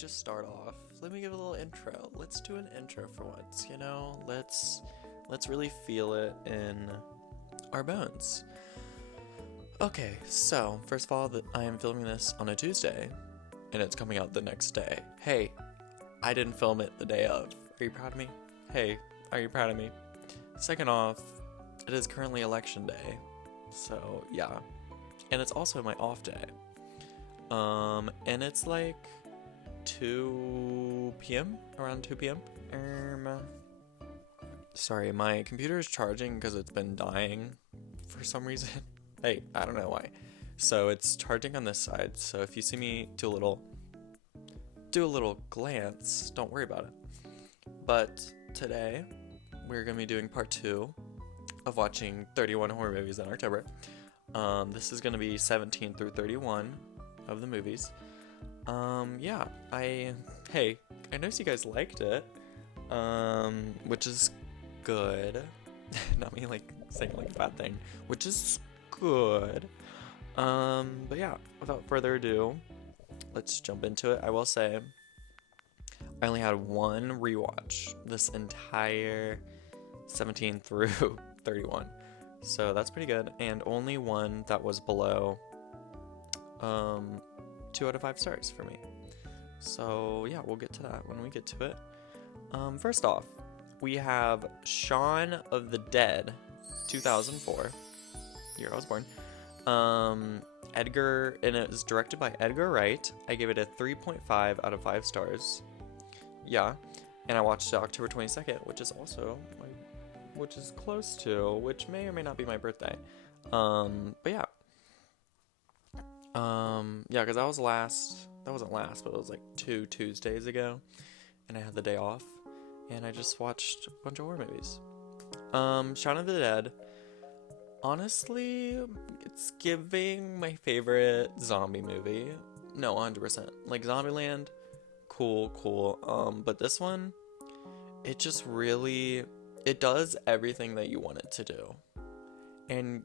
just start off. Let me give a little intro. Let's do an intro for once, you know? Let's really feel it in our bones. Okay, so first of all, I am filming this on a Tuesday, and it's coming out the next day. Hey, I didn't film it the day of. Are you proud of me? Hey, are you proud of me? Second off, it is currently election day, so yeah. And it's also my off day. And it's like 2 p.m. around 2 p.m. Sorry, my computer is charging because it's been dying for some reason. Hey, I don't know why. So it's charging on this side. So if you see me do a little glance, don't worry about it. But today we're gonna be doing part 2 of watching 31 horror movies in October. This is gonna be 17 through 31 of the movies. Yeah, I noticed you guys liked it, which is good. Not me like saying like a bad thing, which is good. But yeah, without further ado, let's jump into it. I will say I only had one rewatch this entire 17 through 31, so that's pretty good, and only one that was below 2 out of 5 stars for me. So yeah, we'll get to that when we get to it. First off, we have Shaun of the Dead, 2004, year I was born. Edgar, and it was directed by Edgar Wright. I gave it a 3.5 out of 5 stars. Yeah, and I watched it October 22nd, which is also which is close to, which may or may not be my birthday. But yeah. Yeah, because that wasn't last, but it was like 2 Tuesdays ago, and I had the day off, and I just watched a bunch of horror movies. Shaun of the Dead, honestly, it's giving my favorite zombie movie. No, 100%. Like, Zombieland, cool. But this one, it just really, it does everything that you want it to do. And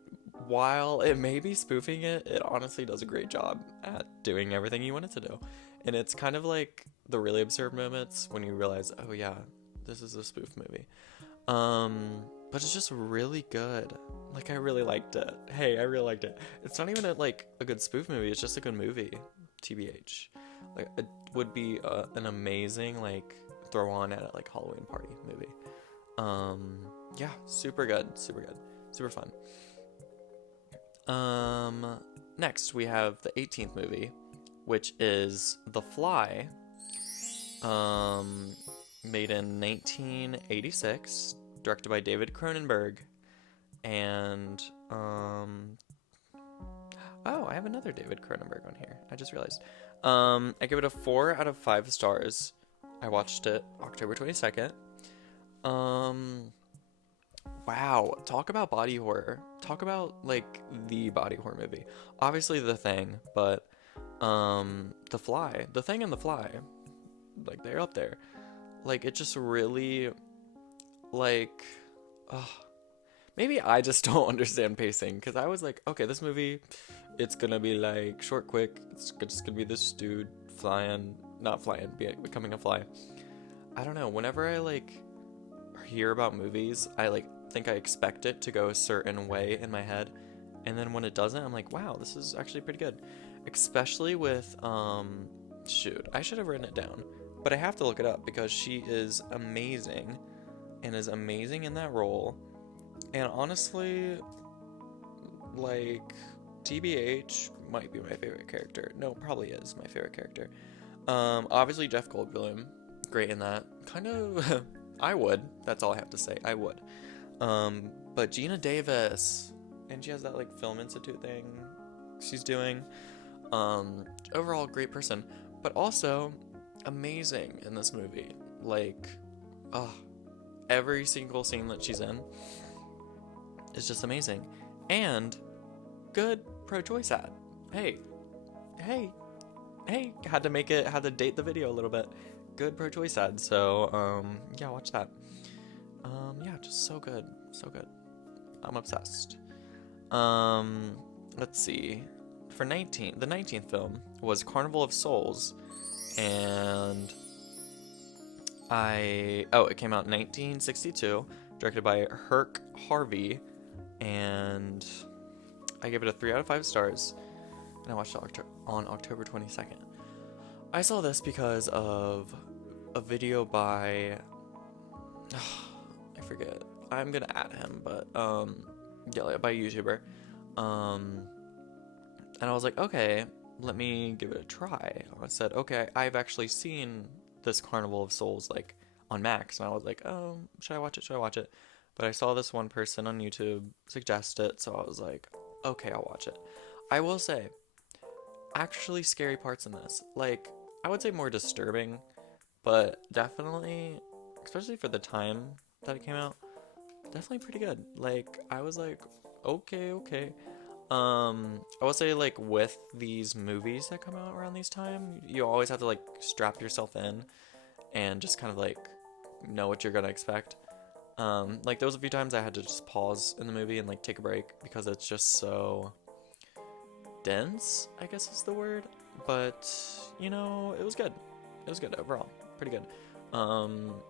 while it may be spoofing it, it honestly does a great job at doing everything you want it to do. And it's kind of like the really absurd moments when you realize, oh yeah, this is a spoof movie. But it's just really good. Like, I really liked it. Hey, I really liked it. It's not even a good spoof movie, it's just a good movie, TBH. Like, it would be an amazing, like, throw on at like Halloween party movie. Yeah, super good, super fun. Next we have the 18th movie, which is The Fly, made in 1986, directed by David Cronenberg, and oh, I have another David Cronenberg on here, I just realized. I give it a 4 out of 5 stars. I watched it October 22nd. Wow, talk about body horror. Talk about, like, the body horror movie. Obviously The Thing, but, The Fly. The Thing and The Fly, like, they're up there. Like, it just really, like, maybe I just don't understand pacing, because I was like, okay, this movie, it's gonna be, like, short, quick. It's just gonna be this dude becoming a fly. I don't know, whenever I, like, hear about movies, I, like, think I expect it to go a certain way in my head, and then when it doesn't, I'm like, wow, this is actually pretty good. Especially with shoot, I should have written it down, but I have to look it up because she is amazing and is amazing in that role. And honestly, like, TBH might be my favorite character. No, probably is my favorite character. Obviously Jeff Goldblum, great in that. Kind of I would. That's all I have to say. I would. But Gina Davis, and she has that, like, Film Institute thing she's doing. Overall, great person, but also amazing in this movie. Like, every single scene that she's in is just amazing. And good pro-choice ad. Hey, had to date the video a little bit. Good pro-choice ad, so, yeah, watch that. Yeah, just so good. I'm obsessed. Let's see. For the 19th film was Carnival of Souls, And it came out in 1962, directed by Herc Harvey, and I gave it a 3 out of 5 stars, and I watched it on October 22nd. I saw this because of a video by, I forget, I'm gonna add him, but, yeah, by a YouTuber, and I was like, okay, let me give it a try. I said, okay, I've actually seen this Carnival of Souls, like, on Max, and I was like, oh, should I watch it? But I saw this one person on YouTube suggest it, so I was like, okay, I'll watch it. I will say, actually scary parts in this. Like, I would say more disturbing, but definitely, especially for the time that it came out, definitely pretty good. Like, I was like, okay. I will say, like, with these movies that come out around these time, you always have to, like, strap yourself in and just kind of, like, know what you're gonna expect. Like, there was a few times I had to just pause in the movie and, like, take a break because it's just so dense, I guess is the word. But, you know, it was good. It was good overall. Pretty good.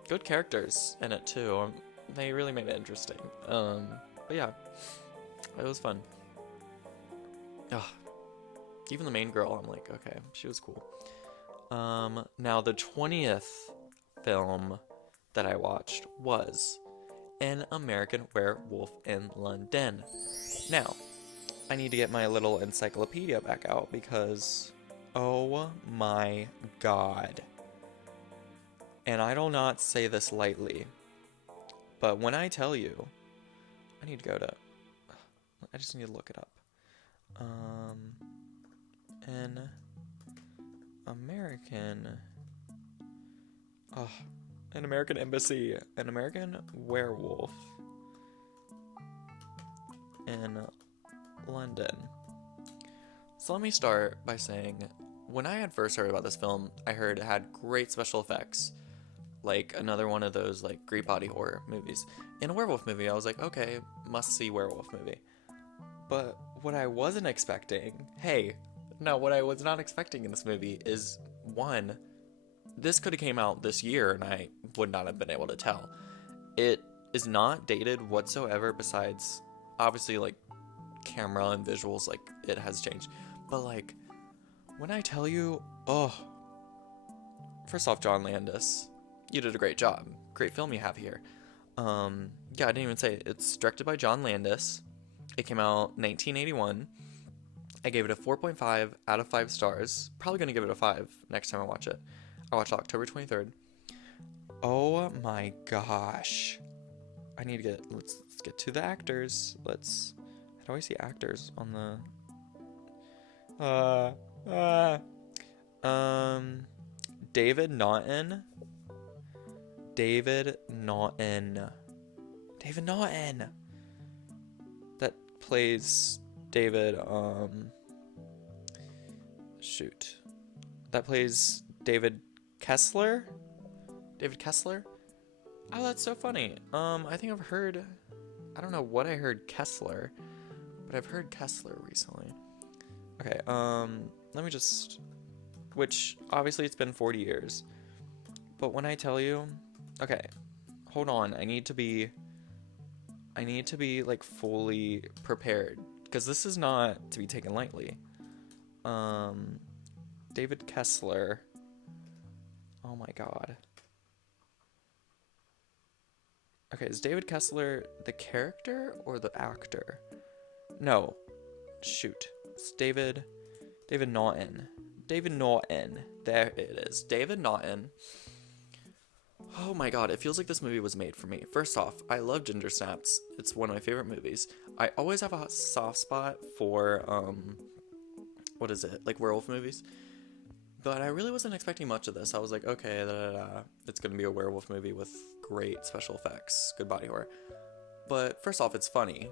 Good characters in it, too. They really made it interesting. But yeah, it was fun. Ugh. Even the main girl, I'm like, okay, she was cool. Now the 20th film that I watched was An American Werewolf in London. Now, I need to get my little encyclopedia back out because, oh my god. And I do not say this lightly, but when I tell you, I just need to look it up. An American Embassy, An American Werewolf in London. So let me start by saying, when I had first heard about this film, I heard it had great special effects, like another one of those like great body horror movies. In a werewolf movie, I was like, okay, must-see werewolf movie. But what I wasn't expecting, what I was not expecting in this movie is, one, this could have came out this year and I would not have been able to tell. It is not dated whatsoever, besides obviously like camera and visuals, like it has changed. But like, when I tell you, first off, John Landis, you did a great job. Great film you have here. Yeah, I didn't even say it. It's directed by John Landis. It came out 1981. I gave it a 4.5 out of 5 stars. Probably going to give it a 5 next time I watch it. I watched October 23rd. Oh my gosh. Let's get to the actors. How do I see actors on the... David Naughton. That plays David, That plays David Kessler? Oh, that's so funny. I think I don't know what I heard Kessler, but I've heard Kessler recently. Okay, which, obviously it's been 40 years, but when I tell you, okay, hold on, I need to be, like, fully prepared, because this is not to be taken lightly. David Kessler, oh my god. Okay, is David Kessler the character or the actor? No, shoot, it's David Naughton. There it is. David Naughton. Oh my god, it feels like this movie was made for me. First off, I love Ginger Snaps. It's one of my favorite movies. I always have a soft spot for, like werewolf movies. But I really wasn't expecting much of this. I was like, okay, it's gonna be a werewolf movie with great special effects, good body horror. But first off, it's funny.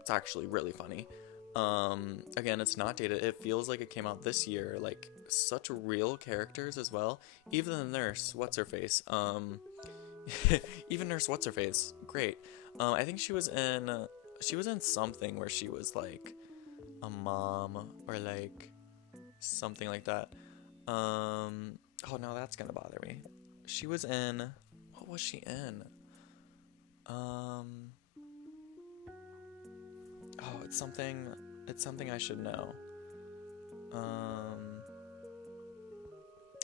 It's actually really funny. Again, it's not dated. It feels like it came out this year. Like, such real characters as well. Even the nurse, what's-her-face. Even Nurse What's-her-face. Great. I think she was in something where she was, like, a mom or, like, something like that. Oh Oh no, that's gonna bother me. She was in, what was she in? Oh, it's something I should know.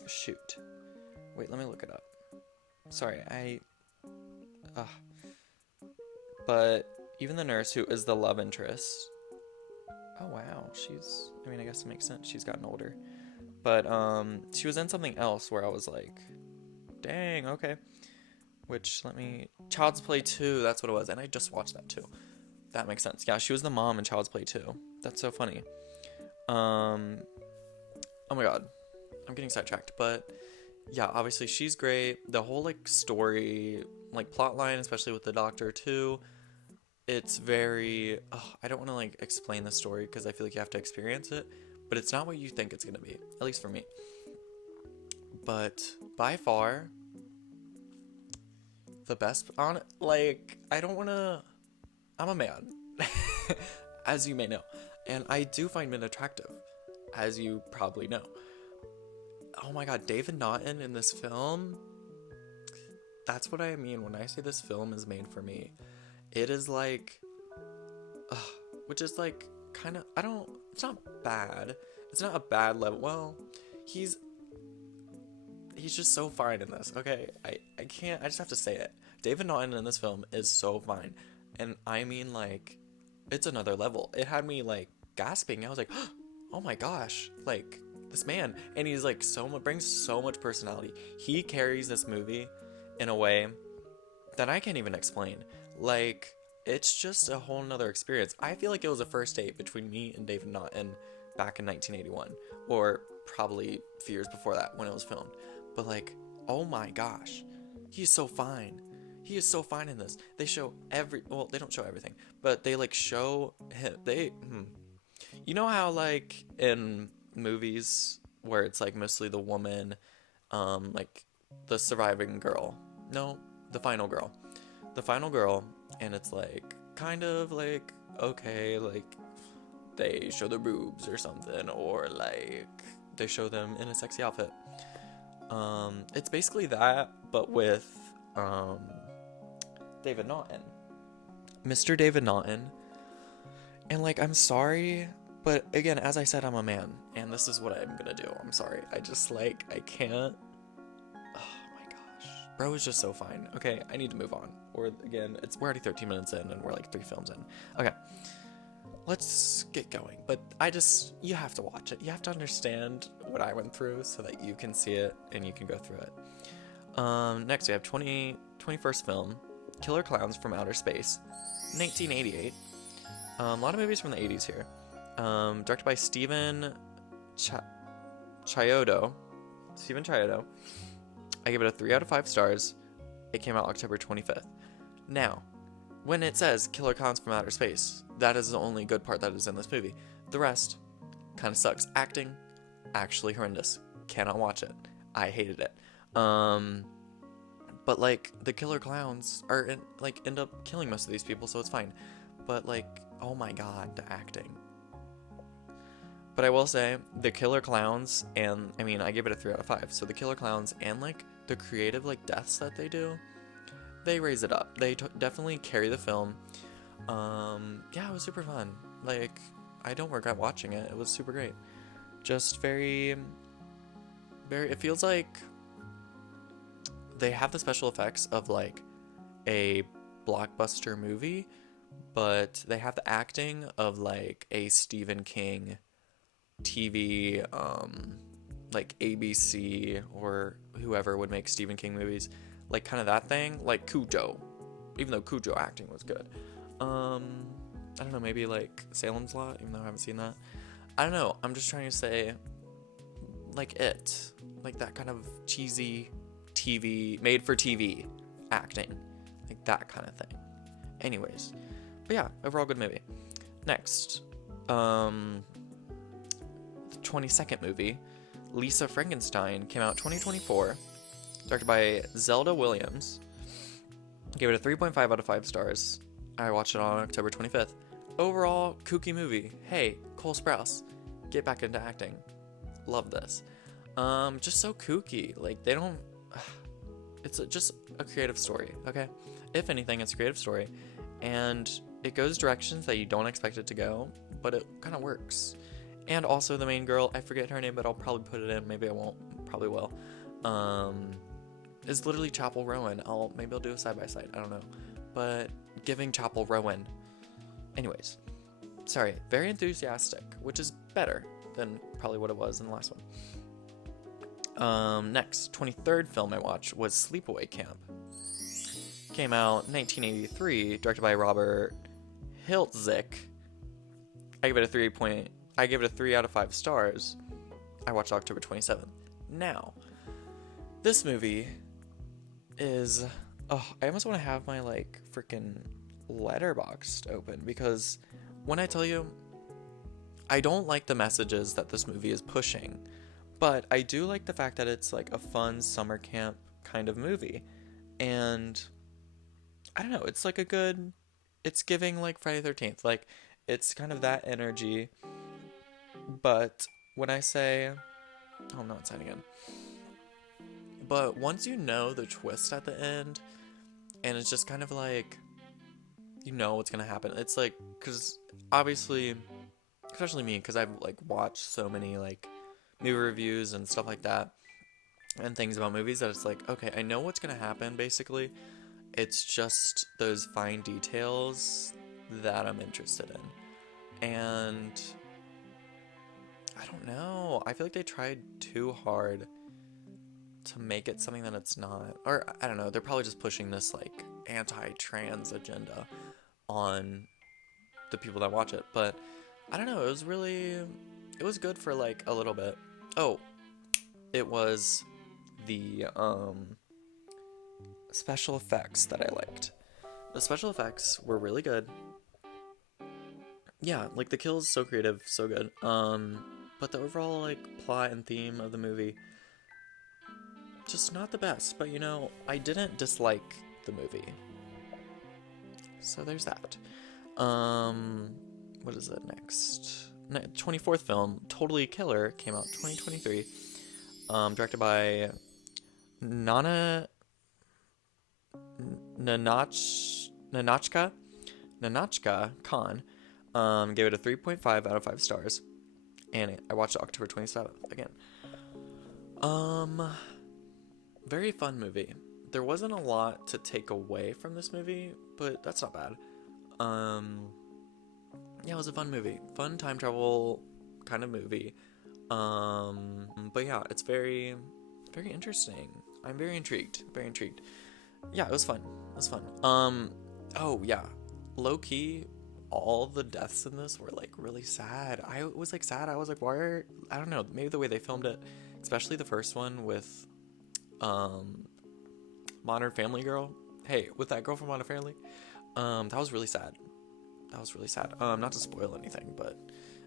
Shoot. Wait, let me look it up. Sorry, but even the nurse who is the love interest. Oh wow, I guess it makes sense. She's gotten older. But she was in something else where I was like, dang, okay. Child's Play 2, that's what it was. And I just watched that too. That makes sense. Yeah, she was the mom in Child's Play 2. That's so funny. Oh my god. I'm getting sidetracked. But yeah, obviously she's great. The whole like story, like plot line, especially with the doctor too. It's very, I don't want to like explain the story because I feel like you have to experience it. But it's not what you think it's going to be. At least for me. But by far, the best on it, like, I don't want to, I'm a man, as you may know, and I do find men attractive, as you probably know. Oh my god, David Naughton in this film, that's what I mean when I say this film is made for me. It is like, which is like, kind of, it's not bad, it's not a bad level, well, he's just so fine in this, okay? I just have to say it. David Naughton in this film is so fine. And I mean, like, it's another level. It had me, like, gasping. I was like, oh my gosh, like, this man. And he's, like, brings so much personality. He carries this movie in a way that I can't even explain. Like, it's just a whole nother experience. I feel like it was a first date between me and David Naughton back in 1981. Or probably a few years before that when it was filmed. But like, oh my gosh, he's so fine. He is so fine in this. They show well, they don't show everything, but they like show him. You know how like in movies where it's like mostly the woman, like the surviving girl. No, the final girl, and it's like kind of like okay, like they show their boobs or something, or like they show them in a sexy outfit. It's basically that, but with, David Naughton. Mr. David Naughton. And, like, I'm sorry, but, again, as I said, I'm a man, and this is what I'm gonna do. I'm sorry. I just, like, I can't. Oh, my gosh. Bro is just so fine. Okay, I need to move on. Or, again, we're already 13 minutes in, and we're, like, 3 films in. Okay. Let's get going. But you have to watch it. You have to understand what I went through so that you can see it and you can go through it. Next we have 21st film, Killer Clowns from Outer Space, 1988. A lot of movies from the 80s here. Directed by Steven Chiodo. I give it a 3 out of 5 stars. It came out October 25th. Now, when it says Killer Clowns from Outer Space, that is the only good part that is in this movie. The rest kind of sucks. Acting, actually horrendous. Cannot watch it. I hated it. But like the killer clowns end up killing most of these people, so it's fine. But like, oh my god, the acting. But I will say, the killer clowns, and I mean, I gave it a 3 out of 5. So the killer clowns and like the creative like deaths that they do, they raise it up. They definitely carry the film. Yeah, it was super fun. Like, I don't regret watching it. It was super great. Just very, it feels like they have the special effects of like a blockbuster movie, but they have the acting of like a Stephen King TV, like ABC or whoever would make Stephen King movies, like kind of that thing, like Cujo, even though Cujo acting was good. I don't know, maybe like Salem's Lot, even though I haven't seen that. I don't know, I'm just trying to say, like it, like that kind of cheesy TV, made for TV acting, like that kind of thing. Anyways, but yeah, overall good movie. Next, the 22nd movie, Lisa Frankenstein, came out 2024, directed by Zelda Williams. Gave it a 3.5 out of 5 stars. I watched it on October 25th. Overall, kooky movie. Hey, Cole Sprouse, get back into acting. Love this. Just so kooky. Like, they don't. Just a creative story, okay? If anything, it's a creative story, and it goes directions that you don't expect it to go, but it kind of works. And also the main girl, I forget her name, but I'll probably put it in. Maybe I won't. Probably will. Is literally Chapel Rowan. Maybe I'll do a side by side. I don't know, but giving Chapel Rowan. Anyways, sorry. Very enthusiastic, which is better than probably what it was in the last one. Next, 23rd film I watched was Sleepaway Camp. Came out 1983, directed by Robert Hiltzik. I give it a 3 out of 5 stars. I watched October 27th. Now, this movie is, I almost want to have my like freaking letterboxd open, because when I tell you, I don't like the messages that this movie is pushing. But I do like the fact that it's like a fun summer camp kind of movie. And I don't know, it's like it's giving like Friday the 13th. Like, it's kind of that energy. But when I say, I'm not saying again. But once you know the twist at the end, and it's just kind of like, you know what's going to happen. It's like, because obviously, especially me, because I've like watched so many like movie reviews and stuff like that and things about movies, that it's like, okay, I know what's gonna happen basically. It's just those fine details that I'm interested in. And I don't know, I feel like they tried too hard to make it something that it's not. Or I don't know, they're probably just pushing this like anti-trans agenda on the people that watch it. But I don't know, it was good for like a little bit. Oh, it was the special effects that I liked. The special effects were really good. Yeah, like the kills, so creative, so good. But the overall like plot and theme of the movie, just not the best. But you know, I didn't dislike the movie, so there's that. What is it next? 24th film, Totally Killer, came out 2023. Directed by Nanachka Khan. Gave it a 3.5 out of 5 stars. And I watched it October 27th again. Very fun movie. There wasn't a lot to take away from this movie, but that's not bad. Yeah, it was a fun movie. Fun time travel kind of movie. But yeah, it's very, very interesting. I'm very intrigued. Very intrigued. Yeah, it was fun. It was fun. Oh yeah. Low key, all the deaths in this were like really sad. I was like sad. I was like, why I don't know, maybe the way they filmed it, especially the first one with Modern Family girl. Hey, with that girl from Modern Family. That was really sad. Not to spoil anything, but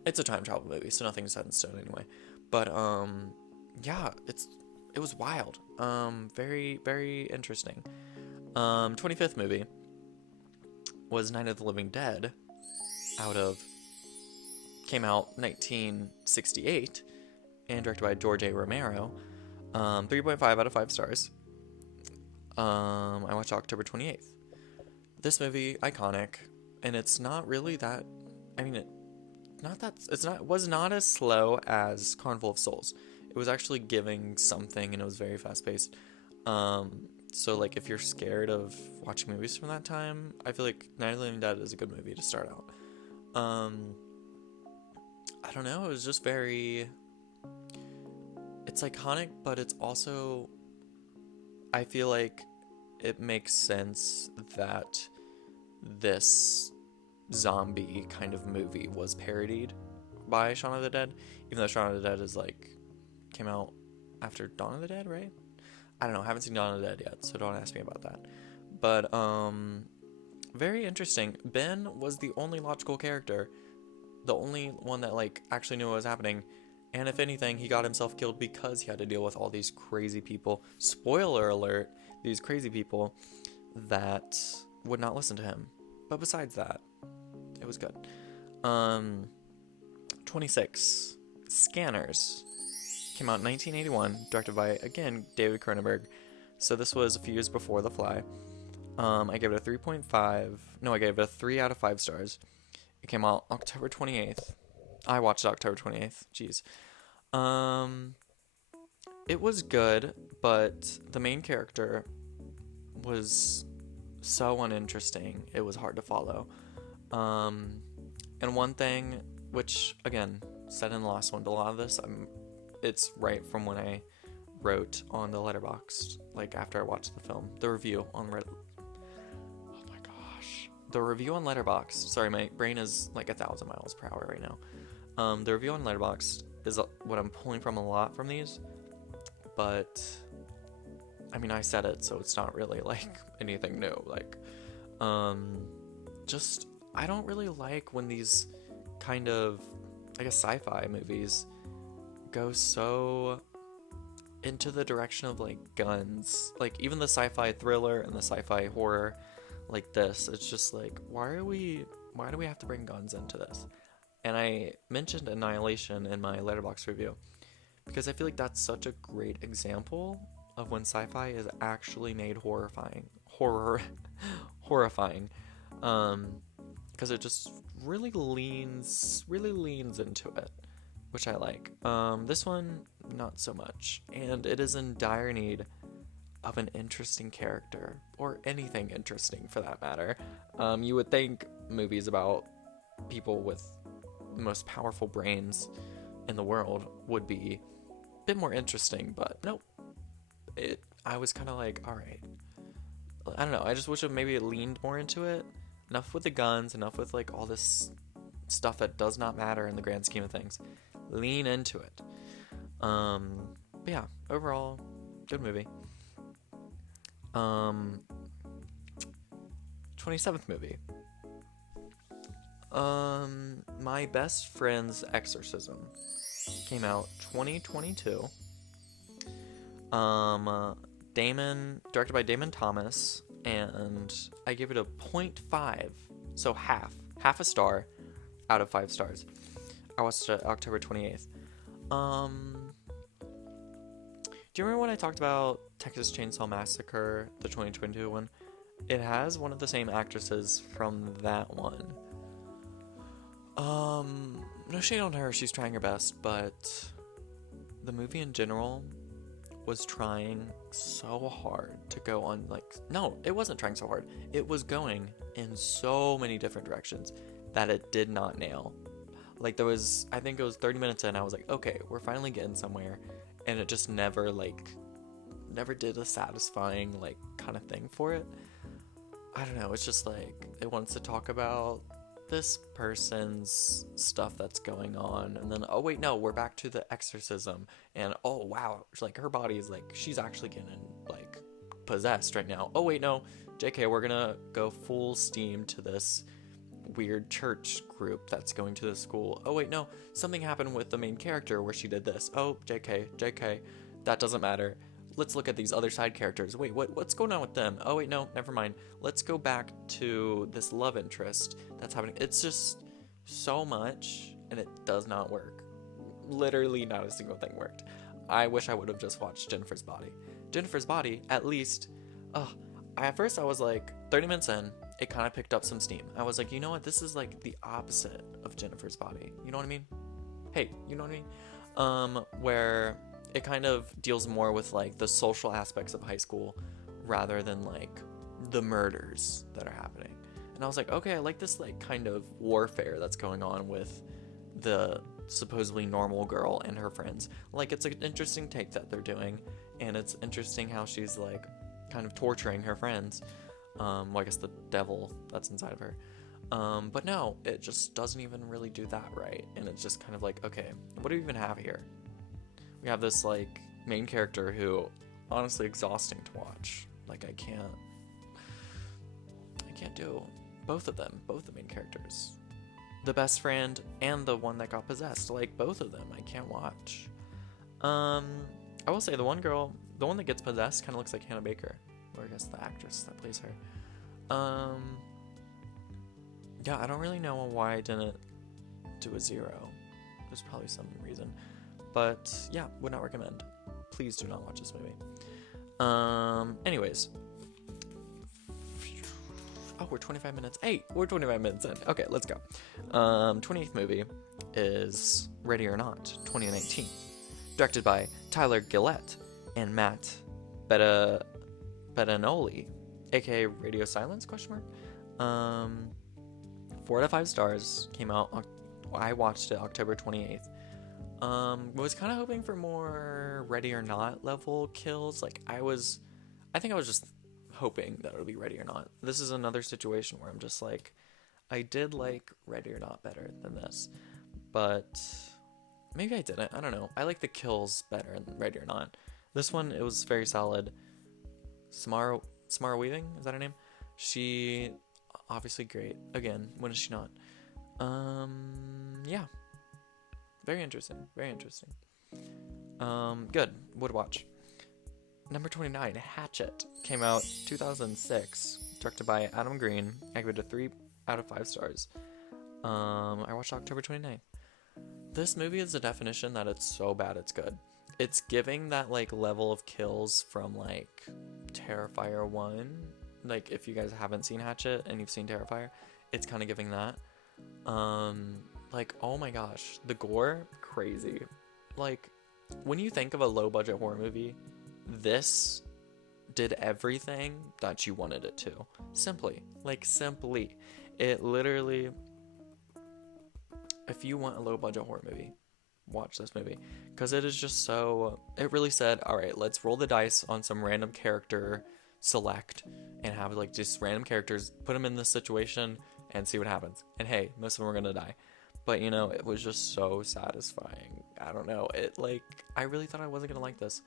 it's a time travel movie, so nothing's set in stone anyway. But yeah, it was wild. Very, very interesting. 25th movie was Night of the Living Dead. Came out 1968 and directed by George A. Romero. 3.5 out of 5 stars. I watched October 28th. This movie, iconic, and it's not really that. I mean, it was not as slow as Carnival of Souls. It was actually giving something, and it was very fast paced. So like, if you're scared of watching movies from that time, I feel like Night of the Living Dead is a good movie to start out. I don't know, it was just very, it's iconic, but it's also, I feel like it makes sense that this zombie kind of movie was parodied by Shaun of the Dead, even though Shaun of the Dead is like, came out after Dawn of the Dead, right? I don't know, I haven't seen Dawn of the Dead yet, so don't ask me about that. But very interesting. Ben was the only logical character, the only one that like actually knew what was happening, and if anything, he got himself killed because he had to deal with all these crazy people, spoiler alert, these crazy people that would not listen to him. But besides that, it was good. 26, Scanners. Came out in 1981, directed by, again, David Cronenberg. So this was a few years before The Fly. I gave it a 3.5. No, I gave it a 3 out of 5 stars. It came out October 28th. I watched it October 28th. Jeez. It was good, but the main character was so uninteresting. It was hard to follow. And one thing, which, again, said in the last one, but a lot of this, it's right from when I wrote on the letterboxd, like after I watched the film. The review on oh my gosh. The review on letterboxd, sorry, my brain is like 1,000 miles per hour right now. The review on letterboxd is what I'm pulling from a lot from these, but I mean, I said it, so it's not really like anything new. Like, just, I don't really like when these kind of, I guess, sci-fi movies go so into the direction of like guns. Like, even the sci-fi thriller and the sci-fi horror like this, it's just like, why do we have to bring guns into this? And I mentioned Annihilation in my Letterboxd review because I feel like that's such a great example of when sci-fi is actually made horrifying, because it just really leans into it, which I like. This one, not so much, and it is in dire need of an interesting character, or anything interesting for that matter. You would think movies about people with the most powerful brains in the world would be a bit more interesting, but nope. I was kind of like, alright, I don't know, I just wish maybe it leaned more into it. Enough with the guns, enough with like all this stuff that does not matter in the grand scheme of things. Lean into it. But yeah, overall, good movie. 27th movie. My Best Friend's Exorcism came out 2022. Directed by Damon Thomas, and I gave it a 0.5, so half a star out of 5 stars. I watched it October 28th. Do you remember when I talked about Texas Chainsaw Massacre, the 2022 one? It has one of the same actresses from that one. No shade on her, she's trying her best, but the movie in general was trying so hard to go on, like, no, it wasn't trying so hard. It was going in so many different directions that it did not nail. Like, I think it was 30 minutes in, I was like, okay, we're finally getting somewhere, and it just never did a satisfying, like, kind of thing for it. I don't know, it's just like, it wants to talk about this person's stuff that's going on, and then, oh wait, no, we're back to the exorcism, and oh wow, like, her body is like, she's actually getting like possessed right now. Oh wait, no, JK, we're gonna go full steam to this weird church group that's going to the school. Oh wait, no, something happened with the main character where she did this. Oh, JK, that doesn't matter. Let's look at these other side characters. Wait, what's going on with them? Oh wait, no, never mind. Let's go back to this love interest that's happening. It's just so much, and it does not work. Literally not a single thing worked. I wish I would have just watched Jennifer's Body. Jennifer's Body, at least, at first I was like, 30 minutes in, it kind of picked up some steam. I was like, you know what, this is like the opposite of Jennifer's Body. You know what I mean? Hey, you know what I mean? Where it kind of deals more with like the social aspects of high school rather than like the murders that are happening. And I was like, okay, I like this like kind of warfare that's going on with the supposedly normal girl and her friends. Like, it's an interesting take that they're doing, and it's interesting how she's like kind of torturing her friends. Well, I guess the devil that's inside of her. But no, it just doesn't even really do that right. And it's just kind of like, okay, what do we even have here? We have this like main character who, honestly, exhausting to watch. Like, I can't do both of them, both the main characters. The best friend and the one that got possessed, like, both of them I can't watch. I will say the one that gets possessed kind of looks like Hannah Baker, or I guess the actress that plays her. Yeah, I don't really know why I didn't do a 0. There's probably some reason. But yeah, would not recommend. Please do not watch this movie. Anyways. Oh, we're 25 minutes. Hey, we're 25 minutes in. Okay, let's go. 28th movie is Ready or Not, 2019. Directed by Tyler Gillett and Matt Bettinoli, aka Radio Silence, ? 4 out of 5 stars. Came out, I watched it October 28th. Was kind of hoping for more Ready or Not level kills. Like, I think I was just hoping that it would be Ready or Not. This is another situation where I'm just like, I did like Ready or Not better than this, but maybe I didn't. I don't know. I like the kills better in Ready or Not. This one, it was very solid. Samara Weaving, is that her name? She obviously great. Again, when is she not? Yeah. Very interesting. Good. Would watch. Number 29, Hatchet. Came out 2006. Directed by Adam Green. I give it a 3 out of 5 stars. I watched October 29th. This movie is the definition that it's so bad it's good. It's giving that, like, level of kills from, like, Terrifier 1. Like, if you guys haven't seen Hatchet and you've seen Terrifier, it's kind of giving that. Like, oh my gosh. The gore, crazy. Like, when you think of a low-budget horror movie, this did everything that you wanted it to. Simply. It literally, if you want a low budget horror movie, watch this movie, because it is just so, it really said, all right, let's roll the dice on some random character select and have like just random characters, put them in this situation and see what happens. And hey, most of them are gonna die, but you know, it was just so satisfying. I don't know, it, like, I really thought I wasn't gonna like this,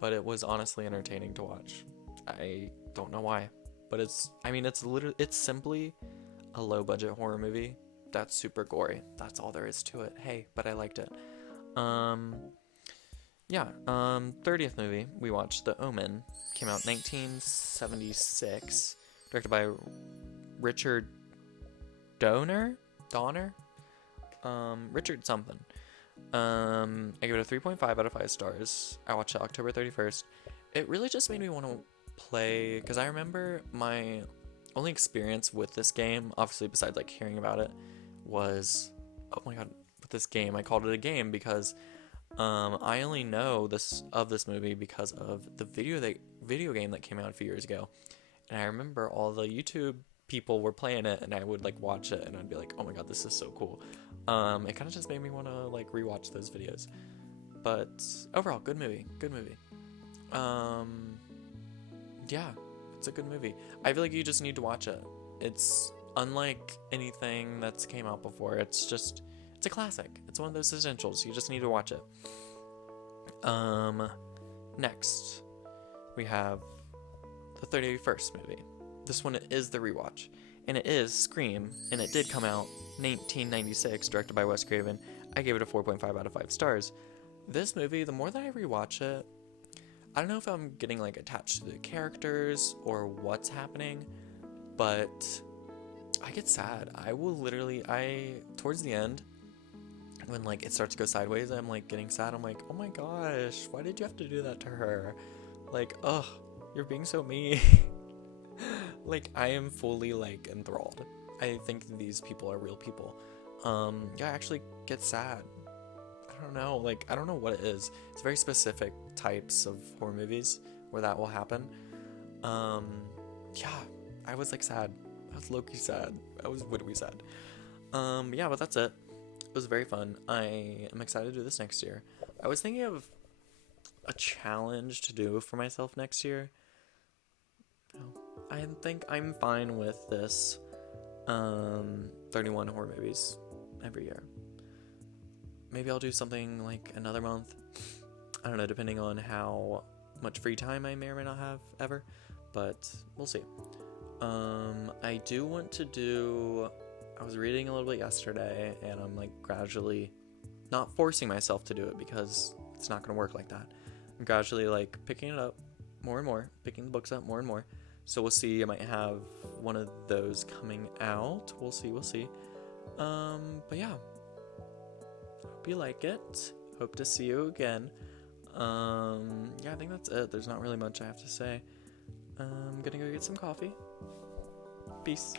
but it was honestly entertaining to watch. I don't know why, but it's simply a low budget horror movie that's super gory. That's all there is to it. Hey, but I liked it. 30th movie we watched, The Omen. Came out 1976. Directed by Richard Donner? Richard something. I give it a 3.5 out of 5 stars. I watched it October 31st. It really just made me want to play, because I remember my only experience with this game, obviously besides like hearing about it, was, oh my god, with this game. I called it a game because I only know this movie because of the video game that came out a few years ago, and I remember all the YouTube people were playing it, and I would like watch it, and I'd be like, oh my god, this is so cool. It kind of just made me want to like rewatch those videos, but overall, good movie. Yeah, it's a good movie. I feel like you just need to watch it. It's unlike anything that's came out before. It's a classic. It's one of those essentials. You just need to watch it. Next, we have the 31st movie. This one is the rewatch, and it is Scream, and it did come out 1996, directed by Wes Craven. I gave it a 4.5 out of 5 stars. This movie, the more that I rewatch it, I don't know if I'm getting like attached to the characters or what's happening, but I get sad. Towards the end, when like it starts to go sideways, I'm like getting sad. I'm like, oh my gosh, why did you have to do that to her? Like, ugh, you're being so mean. Like, I am fully like enthralled. I think these people are real people. I actually get sad. I don't know, like, I don't know what it is. It's very specific types of horror movies where that will happen. I was like sad. I was low-key sad. I was widowy sad. But that's it. It was very fun. I am excited to do this next year. I was thinking of a challenge to do for myself next year. I think I'm fine with this 31 horror movies every year. Maybe I'll do something like another month. I don't know, depending on how much free time I may or may not have ever, but we'll see. I do want to do, I was reading a little bit yesterday, and I'm like gradually not forcing myself to do it because it's not going to work like that. I'm gradually like picking it up more and more, picking the books up more and more. So we'll see. I might have one of those coming out. We'll see. But yeah, hope you like it. Hope to see you again. Yeah, I think that's it. There's not really much I have to say. I'm gonna go get some coffee. Peace.